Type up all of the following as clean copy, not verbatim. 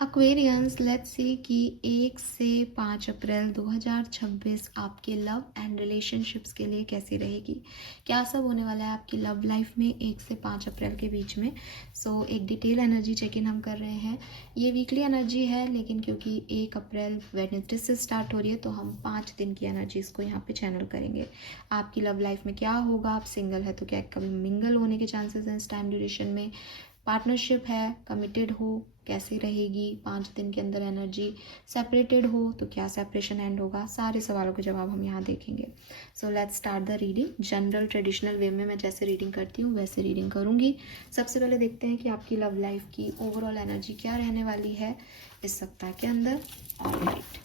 Aquarians, let's see कि 1 से 5 अप्रैल 2026 आपके लव एंड रिलेशनशिप्स के लिए कैसी रहेगी। क्या सब होने वाला है आपकी लव लाइफ में 1 से 5 अप्रैल के बीच में। एक डिटेल एनर्जी चेक इन हम कर रहे हैं। ये वीकली एनर्जी है, लेकिन क्योंकि 1 अप्रैल वेडनेसडे से स्टार्ट हो रही है तो हम 5 दिन की एनर्जीज़ को यहाँ पे चैनल करेंगे। आपकी लव लाइफ में क्या होगा, आप सिंगल है तो क्या कभी मिंगल होने के चांसेस हैं इस टाइम ड्यूरेशन में, पार्टनरशिप है, कमिटेड हो, कैसी रहेगी 5 दिन के अंदर एनर्जी, सेपरेटेड हो तो क्या सेपरेशन एंड होगा, सारे सवालों के जवाब हम यहाँ देखेंगे। Let's start the reading. General traditional way में मैं जैसे रीडिंग करती हूँ वैसे रीडिंग करूँगी। सबसे पहले देखते हैं कि आपकी लव लाइफ की ओवरऑल एनर्जी क्या रहने वाली है इस सप्ताह के अंदर। ऑलराइट,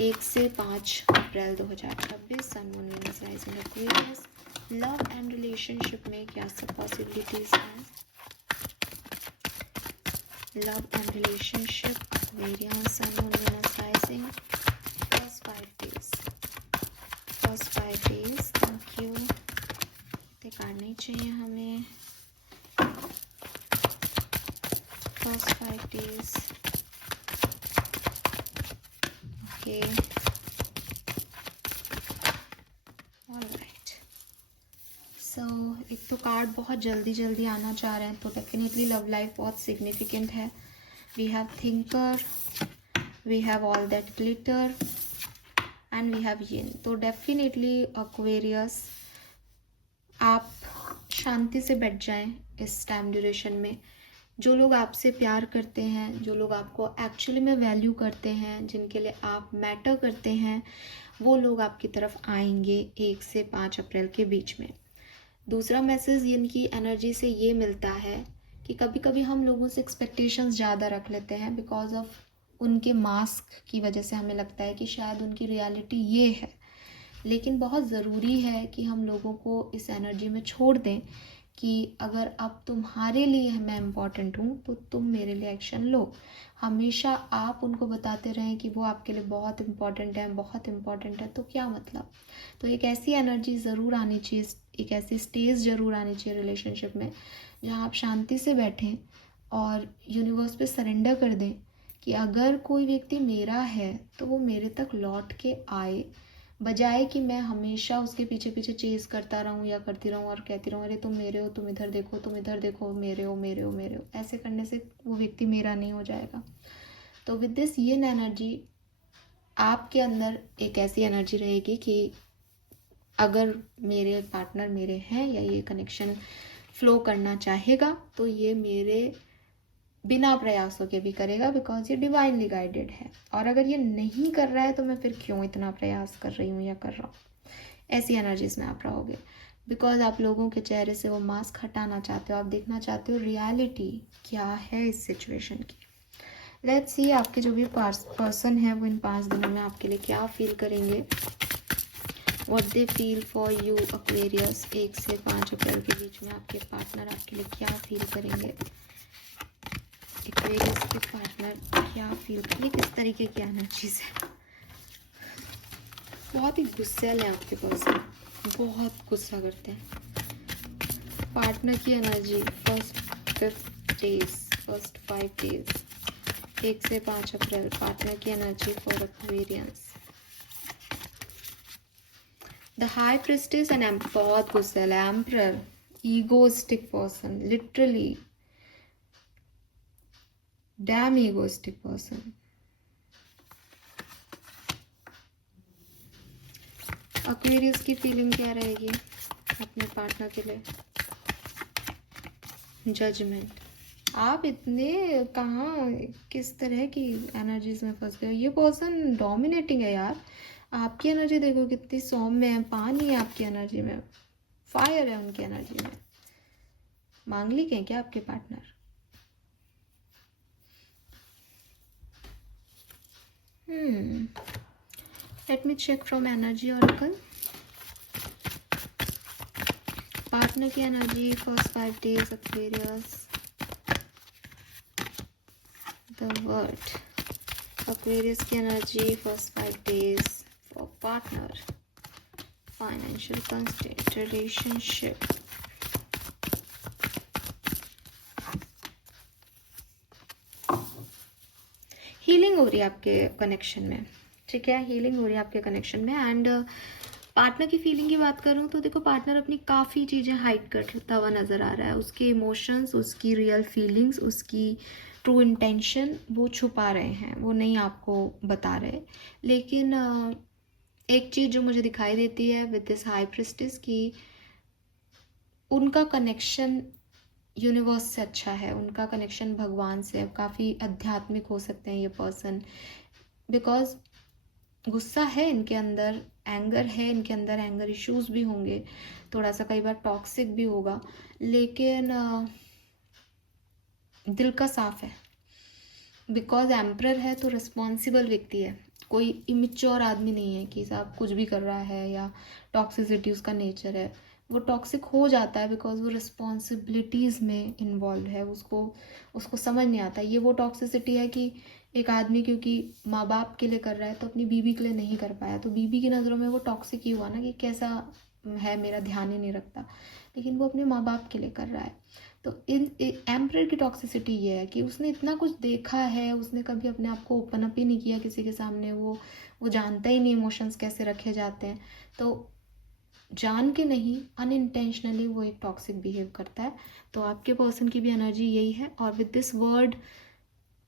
1 से 5 अप्रैल 2026 sun moon Venus rising Aquarius, love and relationship में क्या सब पॉसिबिलिटीज हैं। Love and relationship, Aquarius, Sun, Moon, Venus, Rising. First 5 days. First 5 days. Thank you. ते काटनी चाहिए हमें. First 5 days. Okay. Alright. एक तो कार्ड बहुत जल्दी जल्दी आना चाह रहे हैं तो डेफिनेटली लव लाइफ बहुत सिग्निफिकेंट है. We have thinker, we have all that glitter and we have yin. तो डेफिनेटली एक्वेरियस, आप शांति से बैठ जाएं इस टाइम ड्यूरेशन में. जो लोग आपसे प्यार करते हैं, जो लोग आपको एक्चुअली में वैल्यू करते हैं, जिनके लिए आप मैटर करते हैं, वो लोग आपकी तरफ आएंगे 1 से 5 अप्रैल के बीच में. दूसरा मैसेज इनकी एनर्जी से ये मिलता है कि कभी कभी हम लोगों से एक्सपेक्टेशंस ज़्यादा रख लेते हैं बिकॉज ऑफ उनके मास्क की वजह से. हमें लगता है कि शायद उनकी रियलिटी ये है, लेकिन बहुत ज़रूरी है कि हम लोगों को इस एनर्जी में छोड़ दें कि अगर अब तुम्हारे लिए मैं इम्पॉर्टेंट हूँ तो तुम मेरे लिए एक्शन लो. हमेशा आप उनको बताते रहें कि वो आपके लिए बहुत इम्पॉर्टेंट है, बहुत इम्पॉर्टेंट है, तो क्या मतलब. तो एक ऐसी एनर्जी ज़रूर आनी चाहिए, एक ऐसी स्टेज ज़रूर आनी चाहिए रिलेशनशिप में जहाँ आप शांति से बैठें और यूनिवर्स पे सरेंडर कर दें कि अगर कोई व्यक्ति मेरा है तो वो मेरे तक लौट के आए, बजाय कि मैं हमेशा उसके पीछे पीछे चेज़ करता रहूँ या करती रहूँ और कहती रहूँ अरे तुम मेरे हो, तुम इधर देखो, तुम इधर देखो, मेरे हो मेरे हो मेरे हो. ऐसे करने से वो व्यक्ति मेरा नहीं हो जाएगा. तो विद दिस यिन एनर्जी आपके अंदर एक ऐसी एनर्जी रहेगी कि अगर मेरे पार्टनर मेरे हैं या ये कनेक्शन फ्लो करना चाहेगा तो ये मेरे बिना प्रयासों के भी करेगा बिकॉज ये डिवाइनली गाइडेड है. और अगर ये नहीं कर रहा है तो मैं फिर क्यों इतना प्रयास कर रही हूँ या कर रहा हूँ. ऐसी एनर्जीज में आप रहोगे बिकॉज आप लोगों के चेहरे से वो मास्क हटाना चाहते हो. आप देखना चाहते हो रियलिटी क्या है इस सिचुएशन की. लेट्स सी आपके जो भी पर्सन है वो इन 5 दिनों में आपके लिए क्या फील करेंगे. What they feel for you Aquarius, 1 से 5 अप्रैल के बीच में आपके पार्टनर आपके लिए क्या फील करेंगे. Aquarius के पार्टनर क्या फील करेंगे, किस तरीके की एनर्जीज है. बहुत ही गुस्सैल है आपके पर्सन, बहुत गुस्सा करते हैं. पार्टनर की एनर्जी फर्स्ट 5 डेज 1 से 5 अप्रैल, पार्टनर की energy for Aquarians. The high priestess and बहुत गुस्सैल है. Emperor, egoistic person, literally dam egoistic person. Aquarius की फीलिंग क्या रहेगी अपने पार्टनर के लिए. जजमेंट. आप इतने कहाँ किस तरह की एनर्जीज में फंस गए. ये पर्सन डोमिनेटिंग है यार. आपकी एनर्जी देखो कितनी सौम्य है, पानी है आपकी एनर्जी में, फायर है उनकी एनर्जी में. मांगलिक है क्या आपके partner. Let me check from energy oracle. Partner की energy first 5 days Aquarius. The word. Aquarius की energy first 5 days for partner. Financial constraint, relationship. Healing हो रही है आपके कनेक्शन में, ठीक है, हीलिंग हो रही है आपके कनेक्शन में। एंड पार्टनर की फीलिंग की बात करूँ तो देखो, पार्टनर अपनी काफ़ी चीज़ें हाइड करता हुआ नज़र आ रहा है। उसके इमोशंस, उसकी रियल फीलिंग्स, उसकी ट्रू इंटेंशन वो छुपा रहे हैं, वो नहीं आपको बता रहे। लेकिन एक चीज़ जो मुझे दिखाई देती है विद दिस हाई प्रिस्टेस की उनका कनेक्शन यूनिवर्स से अच्छा है, उनका कनेक्शन भगवान से है। काफ़ी आध्यात्मिक हो सकते हैं ये पर्सन, बिकॉज गुस्सा है इनके अंदर, एंगर है इनके अंदर, एंगर इश्यूज भी होंगे, थोड़ा सा कई बार टॉक्सिक भी होगा, लेकिन दिल का साफ है। बिकॉज एम्परर है तो रिस्पॉन्सिबल व्यक्ति है, कोई इमेच्योर आदमी नहीं है कि साहब कुछ भी कर रहा है या टॉक्सिसिटी उसका नेचर है। वो टॉक्सिक हो जाता है बिकॉज वो रिस्पॉन्सिबिलिटीज़ में इन्वॉल्व है, उसको समझ नहीं आता। ये वो टॉक्सिसिटी है कि एक आदमी क्योंकि माँ बाप के लिए कर रहा है तो अपनी बीवी के लिए नहीं कर पाया, तो बीवी की नज़रों में वो टॉक्सिक ही हुआ ना कि कैसा है, मेरा ध्यान ही नहीं रखता, लेकिन वो अपने माँ बाप के लिए कर रहा है। तो इन एम्परर की टॉक्सिसिटी ये है कि उसने इतना कुछ देखा है, उसने कभी अपने आप को ओपन अप ही नहीं किया किसी के सामने, वो जानता ही नहीं इमोशंस कैसे रखे जाते हैं। तो जान के नहीं, अनइंटेंशनली वो एक टॉक्सिक बिहेव करता है। तो आपके पर्सन की भी एनर्जी यही है। और विद दिस वर्ड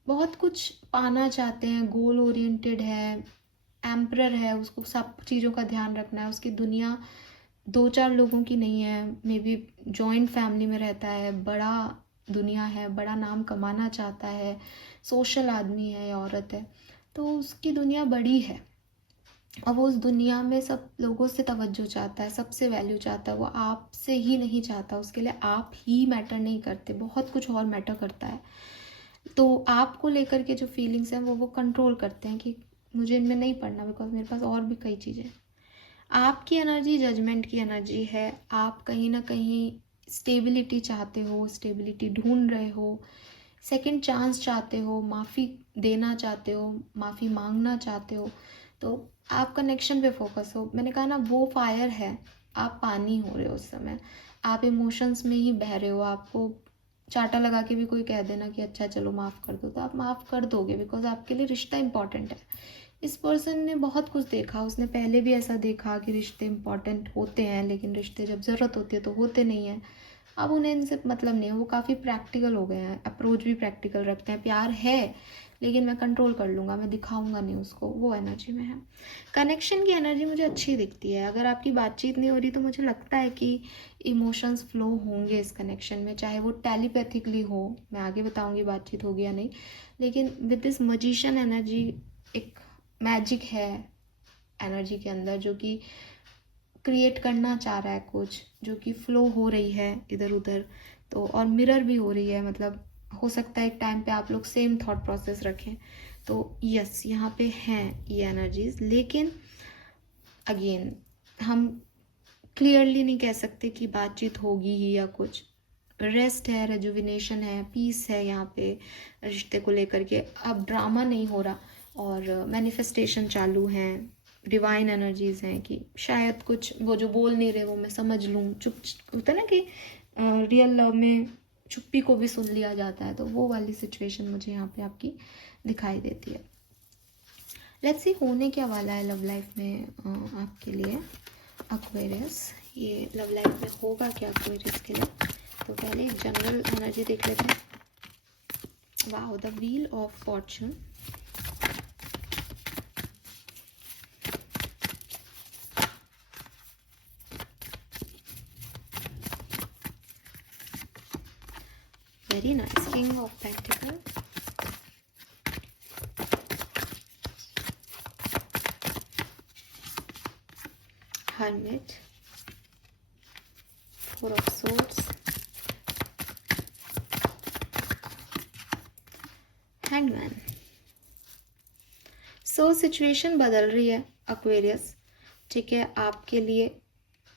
बहुत कुछ पाना चाहते हैं, गोल ओरिएंटेड है, एम्परर है, उसको सब चीज़ों का ध्यान रखना है। उसकी दुनिया 2-4 लोगों की नहीं है, मे बी जॉइंट फैमिली में रहता है, बड़ा दुनिया है, बड़ा नाम कमाना चाहता है, सोशल आदमी है या औरत है, तो उसकी दुनिया बड़ी है। अब वो उस दुनिया में सब लोगों से तवज्जो चाहता है, सबसे वैल्यू चाहता है, वो आपसे ही नहीं चाहता। उसके लिए आप ही मैटर नहीं करते, बहुत कुछ और मैटर करता है। तो आपको लेकर के जो फीलिंग्स हैं वो कंट्रोल करते हैं कि मुझे इनमें नहीं पड़ना, बिकॉज मेरे पास और भी कई चीज़ें। आपकी एनर्जी जजमेंट की एनर्जी है। आप कहीं ना कहीं स्टेबिलिटी चाहते हो, स्टेबिलिटी ढूंढ रहे हो, सेकंड चांस चाहते हो, माफ़ी देना चाहते हो, माफ़ी मांगना चाहते हो। तो आप कनेक्शन पे फोकस हो। मैंने कहा ना, वो फायर है, आप पानी हो रहे हो उस समय, आप इमोशंस में ही बह रहे हो। आपको चाटा लगा के भी कोई कह देना कि अच्छा चलो माफ़ कर दो, तो आप माफ़ कर दोगे, बिकॉज आपके लिए रिश्ता इंपॉर्टेंट है। इस पर्सन ने बहुत कुछ देखा, उसने पहले भी ऐसा देखा कि रिश्ते इंपॉर्टेंट होते हैं, लेकिन रिश्ते जब ज़रूरत होती है तो होते नहीं हैं। अब उन्हें इनसे मतलब नहीं है, वो काफ़ी प्रैक्टिकल हो गए हैं, अप्रोच भी प्रैक्टिकल रखते हैं। प्यार है लेकिन मैं कंट्रोल कर लूँगा, मैं दिखाऊंगा नहीं उसको, वो एनर्जी में है। कनेक्शन की एनर्जी मुझे अच्छी दिखती है। अगर आपकी बातचीत नहीं हो रही तो मुझे लगता है कि इमोशंस फ्लो होंगे इस कनेक्शन में, चाहे वो टेलीपैथिकली हो, मैं आगे बताऊंगी बातचीत होगी या नहीं। लेकिन विद दिस मजिशियन एनर्जी एक मैजिक है एनर्जी के अंदर, जो कि क्रिएट करना चाह रहा है कुछ, जो कि फ्लो हो रही है इधर उधर। तो और मिरर भी हो रही है, मतलब हो सकता है एक टाइम पे आप लोग सेम थॉट प्रोसेस रखें। तो यस, यहाँ पे हैं ये एनर्जीज, लेकिन अगेन हम क्लियरली नहीं कह सकते कि बातचीत होगी ही या कुछ। रेस्ट है, रेजुविनेशन है, पीस है यहाँ पे रिश्ते को लेकर के। अब ड्रामा नहीं हो रहा और मैनिफेस्टेशन चालू हैं, डिवाइन एनर्जीज हैं कि शायद कुछ वो जो बोल नहीं रहे वो मैं समझ लूँ। चुप होता है ना कि रियल लव में चुप्पी को भी सुन लिया जाता है, तो वो वाली सिचुएशन मुझे यहाँ पे आपकी दिखाई देती है। लेट्स सी होने क्या वाला है लव लाइफ में आपके लिए एक्वेरियस। ये लव लाइफ में होगा क्या एक्वेरियस के लिए? तो पहले एक जनरल एनर्जी देख लेते हैं। Wow, the wheel of Fortune. Very nice, king of pentacle, hermit, four of swords, hangman। So situation बदल रही है एक्वेरियस, ठीक है, आपके लिए।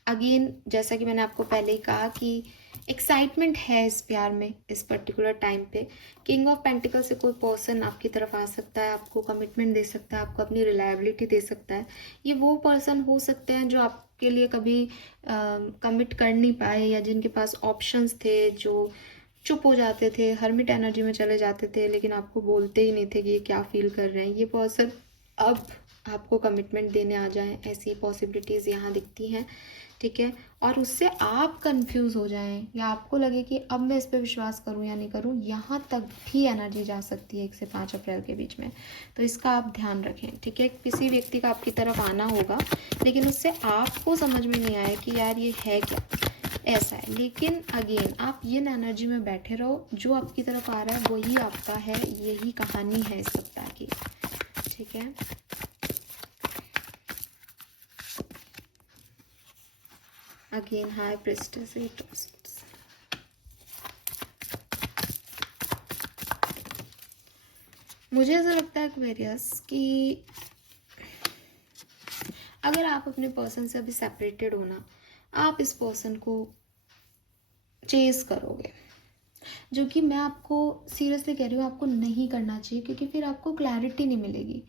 अगेन जैसा कि मैंने आपको पहले ही कहा कि एक्साइटमेंट है इस प्यार में इस पर्टिकुलर टाइम पे। किंग ऑफ पेंटिकल से कोई पर्सन आपकी तरफ आ सकता है, आपको कमिटमेंट दे सकता है, आपको अपनी रिलायबिलिटी दे सकता है। ये वो पर्सन हो सकते हैं जो आपके लिए कभी कमिट कर नहीं पाए, या जिनके पास ऑप्शंस थे, जो चुप हो जाते थे, हर्मिट एनर्जी में चले जाते थे, लेकिन आपको बोलते ही नहीं थे कि ये क्या फील कर रहे हैं। ये पर्सन अब आपको कमिटमेंट देने आ जाएं, ऐसी पॉसिबिलिटीज़ यहाँ दिखती हैं, ठीक है। और उससे आप कंफ्यूज हो जाएं या आपको लगे कि अब मैं इस पर विश्वास करूं या नहीं करूं, यहाँ तक भी एनर्जी जा सकती है 1 से 5 अप्रैल के बीच में। तो इसका आप ध्यान रखें, ठीक है। किसी व्यक्ति का आपकी तरफ आना होगा, लेकिन उससे आपको समझ में नहीं आया कि यार ये है क्या, ऐसा है। लेकिन अगेन आप ये एनर्जी में बैठे रहो, जो आपकी तरफ आ रहा है वही आपका है, यही कहानी है इस सप्ताह की, ठीक है। Again high priestess, 8 of Swords। मुझे ऐसा लगता है एक्वेरियस कि अगर आप अपने पर्सन से अभी सेपरेटेड हो ना, आप इस पर्सन को चेज करोगे, जो कि मैं आपको सीरियसली कह रही हूँ आपको नहीं करना चाहिए, क्योंकि फिर आपको क्लैरिटी नहीं मिलेगी।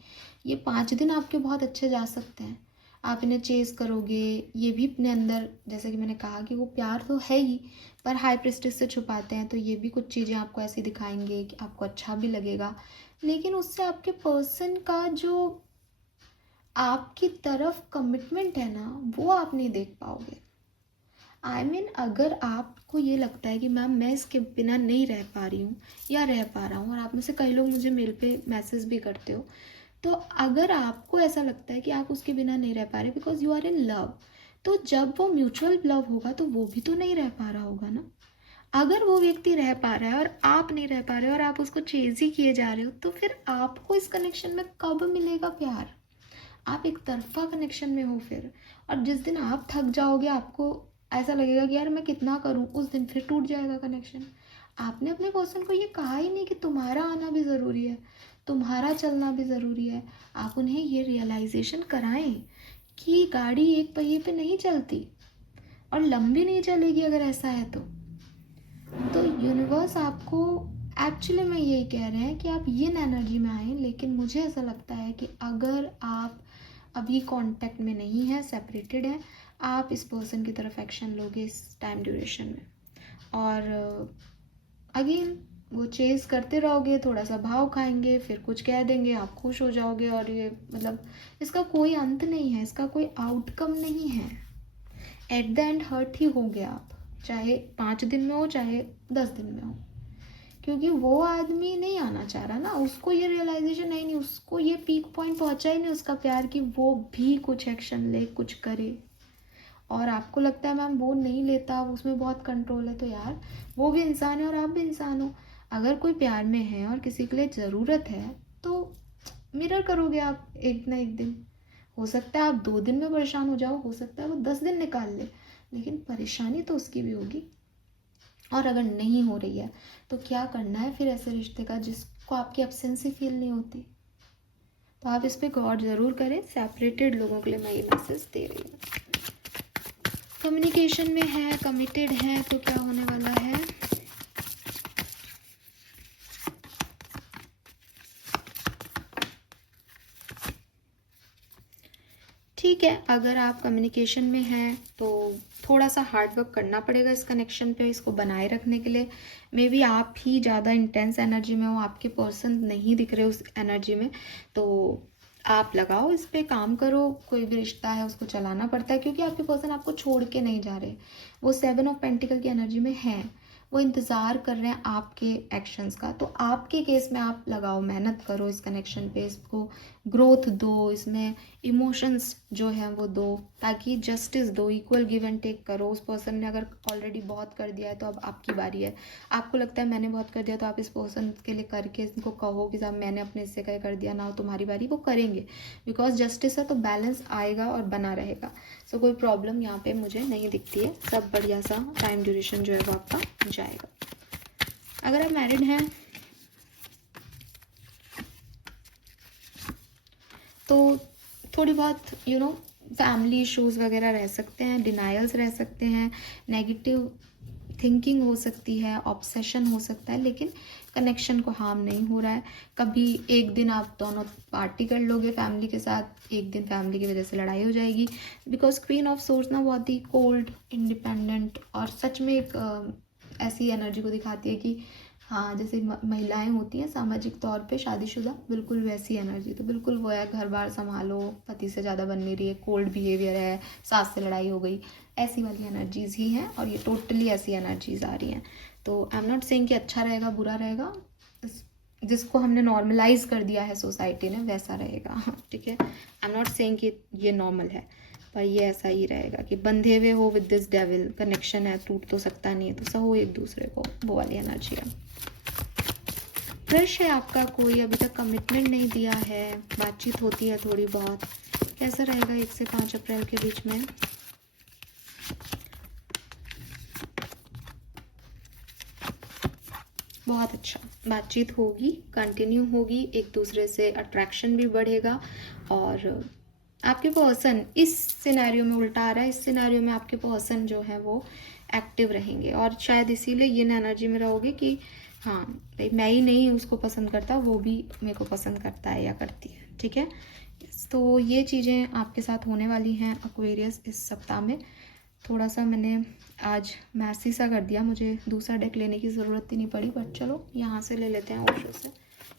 ये 5 दिन आपके बहुत अच्छे जा सकते हैं, आप इन्हें चेज करोगे, ये भी अपने अंदर, जैसे कि मैंने कहा कि वो प्यार तो है ही, पर हाई प्रिस्टेस से छुपाते हैं, तो ये भी कुछ चीज़ें आपको ऐसी दिखाएंगे कि आपको अच्छा भी लगेगा, लेकिन उससे आपके पर्सन का जो आपकी तरफ कमिटमेंट है ना, वो आप नहीं देख पाओगे। I mean, अगर आपको ये लगता है कि मैम मैं इसके बिना नहीं रह पा रही हूँ या रह पा रहा हूँ, और आप में से कई लोग मुझे मेल पे मैसेज भी करते हो, तो अगर आपको ऐसा लगता है कि आप उसके बिना नहीं रह पा रहे because you are in love, तो जब वो म्यूचुअल लव होगा तो वो भी तो नहीं रह पा रहा होगा ना। अगर वो व्यक्ति रह पा रहा है और आप नहीं रह पा रहे हो और आप उसको चेज ही किए जा रहे हो, तो फिर आपको इस कनेक्शन में कब मिलेगा प्यार? आप एक तरफा कनेक्शन में हो फिर, और जिस दिन आप थक जाओगे, आपको ऐसा लगेगा कि यार मैं कितना करूं, उस दिन फिर टूट जाएगा कनेक्शन। आपने अपने पर्सन को ये कहा ही नहीं कि तुम्हारा आना भी ज़रूरी है, तुम्हारा चलना भी ज़रूरी है। आप उन्हें ये रियलाइजेशन कराएं कि गाड़ी एक पहिए पे नहीं चलती और लंबी नहीं चलेगी अगर ऐसा है तो यूनिवर्स आपको एक्चुअली में यही कह रहे हैं कि आप ये एनर्जी में आए। लेकिन मुझे ऐसा लगता है कि अगर आप अभी कांटेक्ट में नहीं है, सेपरेटेड है, आप इस पर्सन की तरफ एक्शन लोगे इस टाइम ड्यूरेशन में, और अगेन वो चेज करते रहोगे, थोड़ा सा भाव खाएंगे, फिर कुछ कह देंगे, आप खुश हो जाओगे, और ये मतलब इसका कोई अंत नहीं है, इसका कोई आउटकम नहीं है। एट द एंड हर्ट ही होंगे आप, चाहे 5 दिन में हो चाहे 10 दिन में हो, क्योंकि वो आदमी नहीं आना चाह रहा ना, उसको ये रियलाइजेशन है नहीं, उसको ये पीक पॉइंट पहुंचा ही नहीं उसका प्यार कि वो भी कुछ एक्शन ले, कुछ करे। और आपको लगता है मैम वो नहीं लेता, उसमें बहुत कंट्रोल है, तो यार वो भी इंसान है और आप भी इंसान हो। अगर कोई प्यार में है और किसी के लिए ज़रूरत है, तो मिरर करोगे आप एक ना एक दिन। हो सकता है आप 2 दिन में परेशान हो जाओ, हो सकता है वो 10 दिन निकाल ले, लेकिन परेशानी तो उसकी भी होगी। और अगर नहीं हो रही है तो क्या करना है फिर ऐसे रिश्ते का जिसको आपकी एब्सेंस ही फील नहीं होती? तो आप इस पे गौर ज़रूर करें। सेपरेटेड लोगों के लिए मैं ये मैसेज दे रही हूँ। कम्युनिकेशन में है, कमिटेड है, तो क्या होने वाला है? ठीक है, अगर आप कम्युनिकेशन में हैं तो थोड़ा सा हार्ड वर्क करना पड़ेगा इस कनेक्शन पे, इसको बनाए रखने के लिए। मे बी आप ही ज़्यादा इंटेंस एनर्जी में हो, आपके पर्सन नहीं दिख रहे उस एनर्जी में, तो आप लगाओ, इस पे काम करो। कोई भी रिश्ता है उसको चलाना पड़ता है, क्योंकि आपके पर्सन आपको छोड़ के नहीं जा रहे, वो 7 ऑफ पेंटिकल की एनर्जी में है, वो इंतज़ार कर रहे हैं आपके एक्शंस का। तो आपके केस में आप लगाओ, मेहनत करो इस कनेक्शन पे, इसको ग्रोथ दो, इसमें इमोशंस जो हैं वो दो, ताकि जस्टिस दो, इक्वल गिव एंड टेक करो। उस पर्सन ने अगर ऑलरेडी बहुत कर दिया है तो अब आपकी बारी है। आपको लगता है मैंने बहुत कर दिया, तो आप इस पर्सन के लिए करके इनको कहो कि साहब मैंने अपने हिस्से का कर दिया ना, तुम्हारी बारी। वो करेंगे, बिकॉज जस्टिस है तो बैलेंस आएगा और बना रहेगा। सो कोई प्रॉब्लम यहाँ पे मुझे नहीं दिखती है, सब बढ़िया सा टाइम ड्यूरेशन जो है वो आपका जाएगा। अगर आप मैरिड हैं तो थोड़ी बहुत फैमिली इश्यूज़ वगैरह रह सकते हैं, डिनायल्स रह सकते हैं, नेगेटिव थिंकिंग हो सकती है, ऑब्सेशन हो सकता है, लेकिन कनेक्शन को हार्म नहीं हो रहा है। कभी एक दिन आप दोनों पार्टी कर लोगे फैमिली के साथ, एक दिन फैमिली की वजह से लड़ाई हो जाएगी, बिकॉज क्वीन ऑफ सोर्स ना बहुत ही कोल्ड, इंडिपेंडेंट और सच में एक ऐसी एनर्जी को दिखाती है कि हाँ, जैसे महिलाएं होती हैं सामाजिक तौर पे शादीशुदा, बिल्कुल वैसी एनर्जी। तो बिल्कुल वो है, घर बार संभालो, पति से ज़्यादा बन नहीं रही है, कोल्ड बिहेवियर है, सास से लड़ाई हो गई, ऐसी वाली एनर्जीज़ ही हैं और ये टोटली ऐसी एनर्जीज़ आ रही हैं। तो आई एम नॉट सेइंग कि अच्छा रहेगा बुरा रहेगा, जिसको हमने नॉर्मलाइज कर दिया है सोसाइटी ने वैसा रहेगा, ठीक है। आई एम नॉट सेइंग कि ये नॉर्मल है, पर ये ऐसा ही रहेगा कि बंधे हुए हो विद दिस डेविल, कनेक्शन है, टूट तो सकता नहीं है, तो सहो एक दूसरे को, वो वाली एनर्जी है। क्रश है आपका, कोई अभी तक कमिटमेंट नहीं दिया है, बातचीत होती है थोड़ी बहुत, कैसा रहेगा 1 से 5 अप्रैल के बीच में? बहुत अच्छा, बातचीत होगी, कंटिन्यू होगी, एक दूसरे से अट्रैक्शन भी बढ़ेगा। और आपके पर्सन इस सिनेरियो में उल्टा आ रहा है, इस सिनेरियो में आपके पर्सन जो है वो एक्टिव रहेंगे और शायद इसीलिए ये एनर्जी में रहोगे कि हाँ भाई, मैं ही नहीं उसको पसंद करता, वो भी मेरे को पसंद करता है या करती है, ठीक है। तो ये चीज़ें आपके साथ होने वाली हैं एक्वेरियस इस सप्ताह में। थोड़ा सा मैंने आज मैसी सा कर दिया, मुझे दूसरा डेक लेने की ज़रूरत ही नहीं पड़ी, बट चलो यहाँ से ले लेते हैं ओशो से।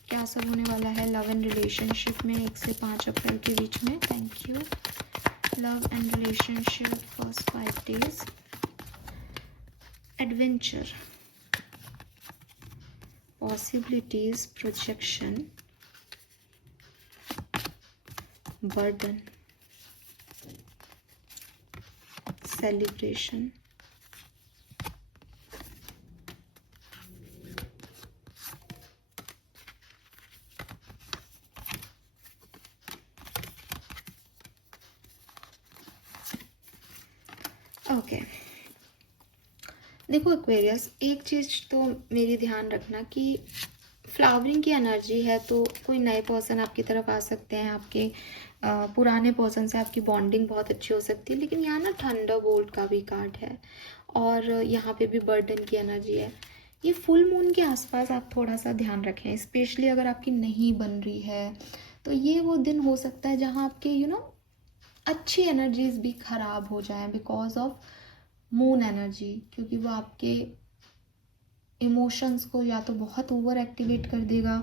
क्या सब होने वाला है लव एंड रिलेशनशिप में 1 से 5 अप्रैल के बीच में? Thank you. Love and relationship first 5 days, adventure, possibilities, projection, burden, celebration, okay. देखो एक्वेरियस, एक चीज़ तो मेरी ध्यान रखना कि फ्लावरिंग की एनर्जी है, तो कोई नए पर्सन आपकी तरफ आ सकते हैं, आपके पुराने पर्सन से आपकी बॉन्डिंग बहुत अच्छी हो सकती है। लेकिन यहाँ ना थंडरबोल्ट का भी कार्ड है और यहाँ पे भी बर्डन की एनर्जी है। ये फुल मून के आसपास आप थोड़ा सा ध्यान रखें, स्पेशली अगर आपकी नहीं बन रही है तो ये वो दिन हो सकता है जहाँ आपके अच्छी एनर्जीज भी खराब हो जाए बिकॉज ऑफ मून एनर्जी, क्योंकि वो आपके इमोशंस को या तो बहुत ओवर एक्टिवेट कर देगा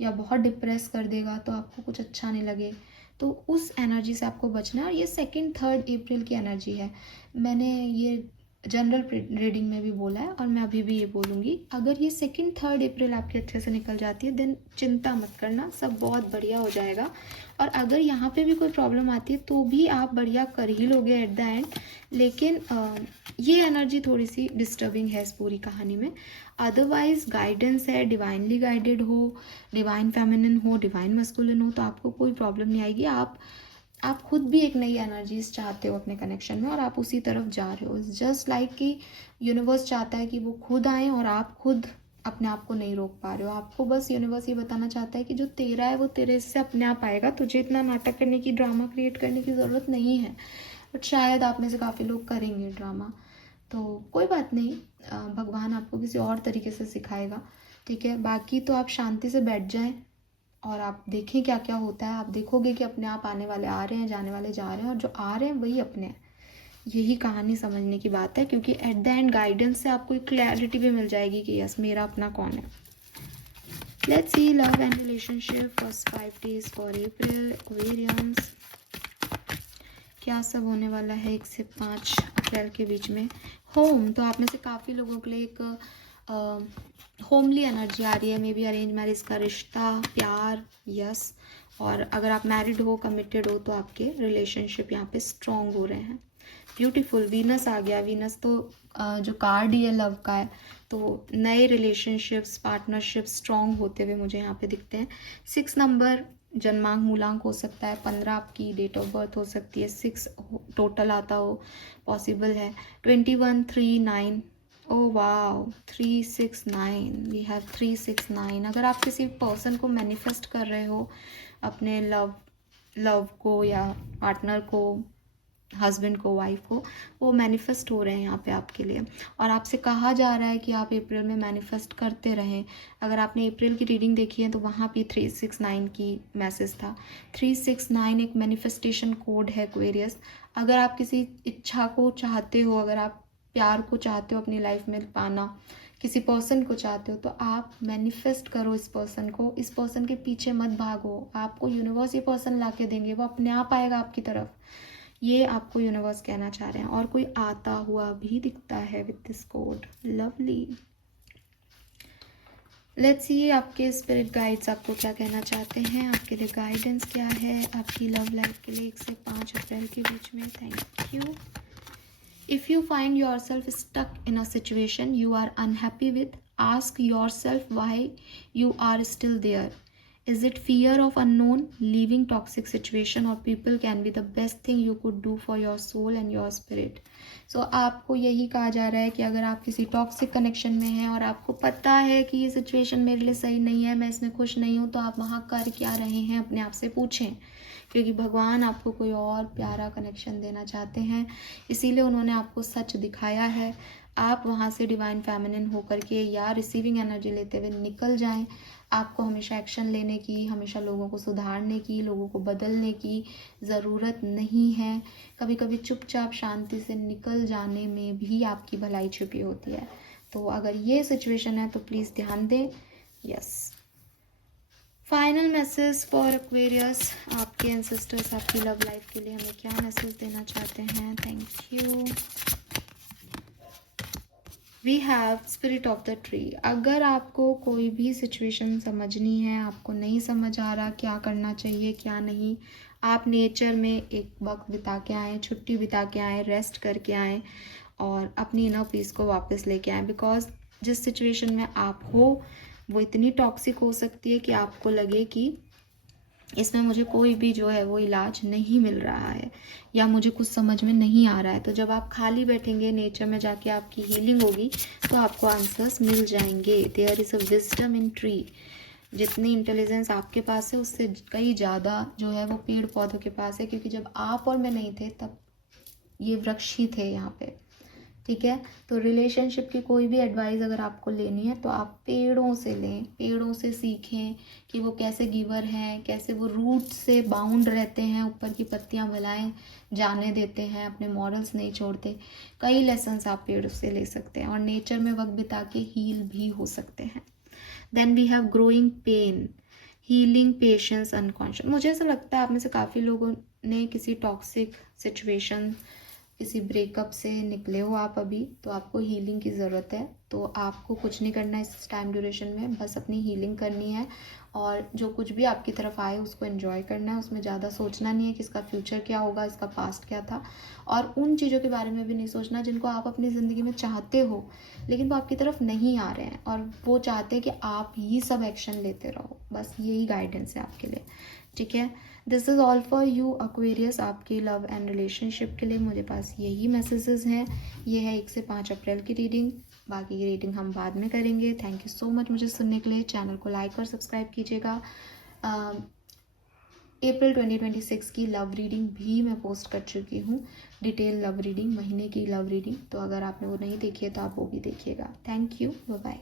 या बहुत डिप्रेस कर देगा, तो आपको कुछ अच्छा नहीं लगे। तो उस एनर्जी से आपको बचना है। और ये 2-3 अप्रैल की एनर्जी है, मैंने ये जनरल रीडिंग में भी बोला है और मैं अभी भी ये बोलूँगी, अगर ये 2-3 अप्रैल आपके अच्छे से निकल जाती है देन चिंता मत करना, सब बहुत बढ़िया हो जाएगा। और अगर यहाँ पे भी कोई प्रॉब्लम आती है तो भी आप बढ़िया कर ही लोगे एट द एंड। लेकिन ये एनर्जी थोड़ी सी डिस्टर्बिंग है इस पूरी कहानी में। अदरवाइज गाइडेंस है, डिवाइनली गाइडेड हो, डिवाइन फेमिनिन हो, डिवाइन मस्कुलिन हो, तो आपको कोई प्रॉब्लम नहीं आएगी। आप खुद भी एक नई एनर्जीज चाहते हो अपने कनेक्शन में और आप उसी तरफ जा रहे हो। जस्ट लाइक कि यूनिवर्स चाहता है कि वो खुद आए और आप खुद अपने आप को नहीं रोक पा रहे हो। आपको बस यूनिवर्स ये बताना चाहता है कि जो तेरा है वो तेरे से अपने आप आएगा, तुझे इतना नाटक करने की, ड्रामा क्रिएट करने की ज़रूरत नहीं है। बट शायद आप में से काफ़ी लोग करेंगे ड्रामा, तो कोई बात नहीं, भगवान आपको किसी और तरीके से सिखाएगा, ठीक है। बाकी तो आप शांति से बैठ जाएं और आप देखें क्या क्या होता है। आप देखोगे कि अपने आप आने वाले आ रहे हैं, जाने वाले जा रहे हैं, और जो आ रहे हैं वही अपने हैं। यही कहानी समझने की बात है, क्योंकि एट द एंड गाइडेंस से आपको एक क्लैरिटी भी मिल जाएगी कि यस मेरा अपना कौन है। Let's see love and relationship first 5 days for April Aquarians. क्या सब होने वाला है 1 से 5 अप्रैल के बीच में? होम, तो आप में से काफ़ी लोगों के लिए एक होमली एनर्जी आ रही है, मे बी अरेंज मैरिज का रिश्ता, प्यार, यस। और अगर आप मैरिड हो, कमिटेड हो, तो आपके रिलेशनशिप यहाँ पे स्ट्रॉन्ग हो रहे हैं। ब्यूटीफुल, वीनस आ गया। वीनस तो जो कार्ड ही है लव का है, तो नए रिलेशनशिप्स, पार्टनरशिप स्ट्रॉन्ग होते हुए मुझे यहाँ पे दिखते हैं। 6 नंबर जन्मांक मूलांक हो सकता है, 15 आपकी डेट ऑफ बर्थ हो सकती है, 6 टोटल आता हो, पॉसिबल है। 21, 3, 9, ओह वाओ, 3, 6, 9, वी हैव 3, 6, 9। अगर आप किसी पर्सन को मैनिफेस्ट कर रहे हो, अपने लव को या पार्टनर को, हस्बैंड को, वाइफ को, वो मैनिफेस्ट हो रहे हैं यहाँ पे आपके लिए। और आपसे कहा जा रहा है कि आप अप्रैल में मैनिफेस्ट करते रहें। अगर आपने अप्रैल की रीडिंग देखी है तो वहाँ भी 369 की मैसेज था। 369 एक मैनिफेस्टेशन कोड है एक्वेरियस। अगर आप किसी इच्छा को चाहते हो, अगर आप प्यार को चाहते हो अपनी लाइफ में पाना, किसी पर्सन को चाहते हो तो आप मैनिफेस्ट करो इस पर्सन को, इस पर्सन के पीछे मत भागो। आपको यूनिवर्स ये पर्सन ला के देंगे, वो अपने आप आएगा आपकी तरफ। ये आपको यूनिवर्स कहना चाह रहे हैं। और कोई आता हुआ भी दिखता है with this code. Lovely. Let's see आपके स्पिरिट गाइड्स आपको क्या कहना चाहते हैं, आपके लिए गाइडेंस क्या है आपकी लव लाइफ के लिए 1 से 5 अप्रैल के बीच में। Thank you. If you find yourself stuck in a situation you are unhappy with, ask yourself why you are still there. Is it fear of unknown? Leaving toxic situation or people can be the best thing you could do for your soul and your spirit. So आपको यही कहा जा रहा है कि अगर आप किसी टॉक्सिक कनेक्शन में हैं और आपको पता है कि ये सिचुएशन मेरे लिए सही नहीं है, मैं इसमें खुश नहीं हूँ, तो आप वहाँ कर क्या रहे हैं अपने आप से पूछें। क्योंकि भगवान आपको कोई और प्यारा कनेक्शन देना चाहते हैं, इसीलिए उन्होंने आपको सच दिखाया है। आप वहाँ से डिवाइन फेमिनिन होकर के या रिसीविंग एनर्जी लेते हुए निकल जाएं। आपको हमेशा एक्शन लेने की, हमेशा लोगों को सुधारने की, लोगों को बदलने की ज़रूरत नहीं है। कभी कभी चुपचाप शांति से निकल जाने में भी आपकी भलाई छुपी होती है। तो अगर ये सिचुएशन है तो प्लीज़ ध्यान दें। Yes, final message for Aquarius, आपके एंसेस्टर्स आपकी लव लाइफ के लिए हमें क्या मैसेज देना चाहते हैं। Thank you. We have spirit of the tree. अगर आपको कोई भी सिचुएशन समझनी है, आपको नहीं समझ आ रहा क्या करना चाहिए क्या नहीं, आप नेचर में एक वक्त बिता के आएँ, छुट्टी बिता के आएँ, रेस्ट करके आएँ और अपनी इनर पीस को वापस लेके आएँ। बिकॉज जिस सिचुएशन में आप हो वो इतनी टॉक्सिक हो सकती है कि आपको लगे कि इसमें मुझे कोई भी जो है वो इलाज नहीं मिल रहा है या मुझे कुछ समझ में नहीं आ रहा है। तो जब आप खाली बैठेंगे, नेचर में जाके आपकी हीलिंग होगी तो आपको आंसर्स मिल जाएंगे। There is a wisdom in tree. जितनी इंटेलिजेंस आपके पास है उससे कई ज़्यादा जो है वो पेड़ पौधों के पास है, क्योंकि जब आप और मैं नहीं थे तब ये वृक्ष ही थे यहाँ पे। ठीक है, तो रिलेशनशिप की कोई भी एडवाइस अगर आपको लेनी है तो आप पेड़ों से लें, पेड़ों से सीखें कि वो कैसे गिवर हैं, कैसे वो रूट से बाउंड रहते हैं, ऊपर की पत्तियां भलाएं जाने देते हैं, अपने मॉरल्स नहीं छोड़ते। कई लेसन्स आप पेड़ों से ले सकते हैं और नेचर में वक्त बिता के हील भी हो सकते हैं। Then we have growing pain, healing patience, unconscious. मुझे ऐसा लगता है आप में से काफ़ी लोगों ने किसी टॉक्सिक सिचुएशन, किसी ब्रेकअप से निकले हो आप अभी, तो आपको हीलिंग की ज़रूरत है। तो आपको कुछ नहीं करना है इस टाइम ड्यूरेशन में, बस अपनी हीलिंग करनी है और जो कुछ भी आपकी तरफ आए उसको एंजॉय करना है। उसमें ज़्यादा सोचना नहीं है कि इसका फ्यूचर क्या होगा, इसका पास्ट क्या था, और उन चीज़ों के बारे में भी नहीं सोचना जिनको आप अपनी ज़िंदगी में चाहते हो लेकिन वो आपकी तरफ नहीं आ रहे हैं और वो चाहते हैं कि आप ही सब एक्शन लेते रहो। बस यही गाइडेंस है आपके लिए। ठीक है, this is all for you Aquarius. आपकी लव एंड रिलेशनशिप के लिए मुझे पास यही मैसेजेस हैं। ये है 1 से 5 अप्रैल की रीडिंग, बाकी की रीडिंग हम बाद में करेंगे। थैंक यू सो मच मुझे सुनने के लिए। चैनल को लाइक और सब्सक्राइब कीजिएगा। अप्रैल 2026 की लव रीडिंग भी मैं पोस्ट कर चुकी हूँ, डिटेल लव रीडिंग, महीने की लव रीडिंग। तो अगर आपने वो नहीं देखी है तो आप वो भी देखिएगा। Thank you, bye bye.